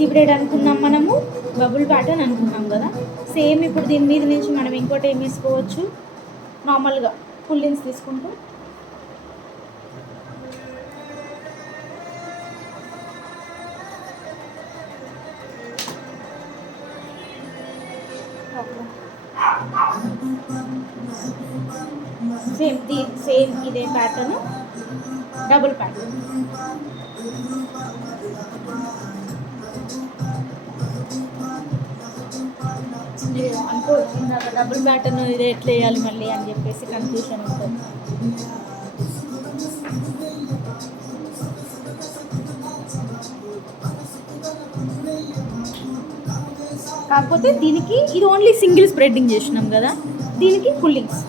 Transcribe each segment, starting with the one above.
మెస్సీ బ్రేడ్ అనుకున్నాం, మనము బబుల్ ప్యాటర్న్ అనుకున్నాం కదా. సేమ్ ఇప్పుడు దీని మీద నుంచి మనం ఇంకోటి ఏం తీసుకోవచ్చు, నార్మల్గా పుల్లిన్స్ తీసుకుంటూ సేమ్ ఇదే ప్యాటర్న్, డబుల్ ప్యాటర్న్. అనుకోవచ్చు ఇందాక డబుల్ ప్యాటర్న్ ఇది ఎట్లా వేయాలి మళ్ళీ అని చెప్పేసి కన్ఫ్యూషన్ ఉంటుంది. కాకపోతే దీనికి ఇది ఓన్లీ సింగిల్ స్ప్రెడ్డింగ్ చేసినాం కదా, దీనికి పుల్లింగ్స్.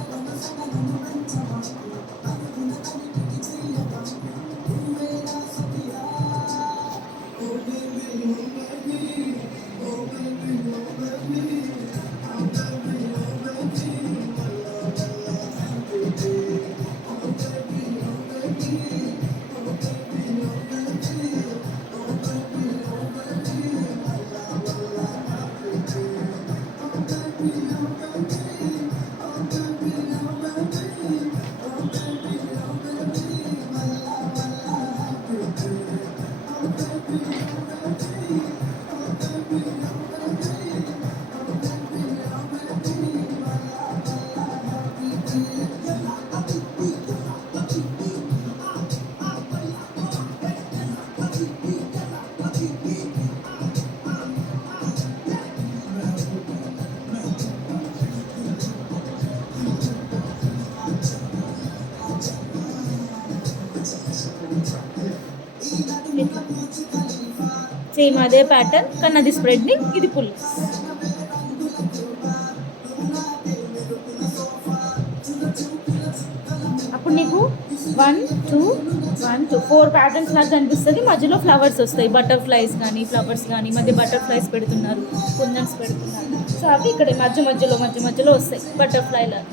సేమ్ అదే ప్యాటర్న్ కానీ అది స్ప్రెడ్డింగ్, ఇది పుల్లింగ్స్. అప్పుడు నీకు 1 2 4 ప్యాటర్న్స్ లాగా కనిపిస్తుంది. మధ్యలో ఫ్లవర్స్ వస్తాయి, బటర్ఫ్లైస్ కానీ ఫ్లవర్స్ కానీ, మధ్య బటర్ఫ్లైస్ పెడుతున్నారు, కుందన్స్ పెడుతున్నారు. సో అవి ఇక్కడ మధ్యలో వస్తాయి బటర్ఫ్లై లాగా.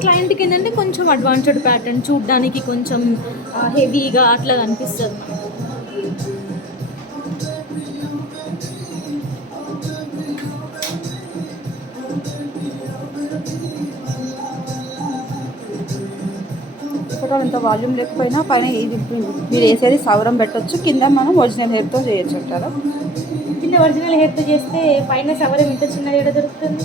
క్లయింట్కి ఏంటంటే కొంచెం అడ్వాన్స్డ్ ప్యాటర్న్ చూడడానికి కొంచెం హెవీగా అట్లా కనిపిస్తుంది. ఇంత వాల్యూమ్ లేకపోయినా పైన ఇది మీరు వేసేది సవరం పెట్టవచ్చు, కింద మనం ఒరిజినల్ హెయిర్తో చేయొచ్చు అంటారా? కింద ఒరిజినల్ హెయిర్తో చేస్తే పైన సవరం ఇంత చిన్న ఏడ దొరుకుతుంది?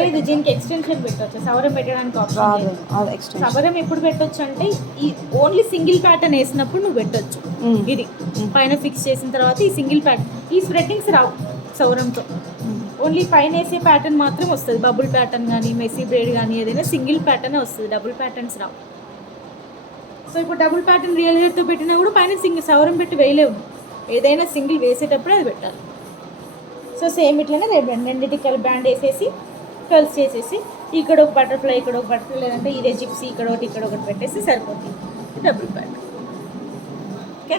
లేదు, దీనికి ఎక్స్టెన్షన్ పెట్టవచ్చు, సవరం పెట్టడానికి ఆప్షన్. సవరం ఎప్పుడు పెట్టవచ్చు అంటే ఈ ఓన్లీ సింగిల్ ప్యాటర్న్ వేసినప్పుడు నువ్వు పెట్టవచ్చు. ఇది పైన ఫిక్స్ చేసిన తర్వాత ఈ సింగిల్ ప్యాటర్న్, ఈ స్ప్రెడ్డింగ్స్ రావు సవరంతో. ఓన్లీ పైన వేసే ప్యాటర్న్ మాత్రం వస్తుంది, బబుల్ ప్యాటర్న్ కానీ మెస్సీ బ్రేడ్ కానీ ఏదైనా సింగిల్ ప్యాటర్నే వస్తుంది, డబుల్ ప్యాటర్న్స్ రావు. సో ఇప్పుడు డబుల్ ప్యాటర్న్ రియల్ హెయిర్తో పెట్టినా కూడా పైన సవరం పెట్టి వేయలేవు, ఏదైనా సింగిల్ వేసేటప్పుడే అది పెట్టాలి. సో సేమ్ ఇట్లనే రెండింటికి కలిపి బ్యాండ్ వేసేసి కల్స్ చేసేసి ఇక్కడ ఒక బటర్ఫ్లై లేదంటే ఇదే జిప్సీ ఇక్కడ ఒకటి పెట్టేసి సరిపోతుంది, డబుల్ ప్యాటర్న్. ఓకే.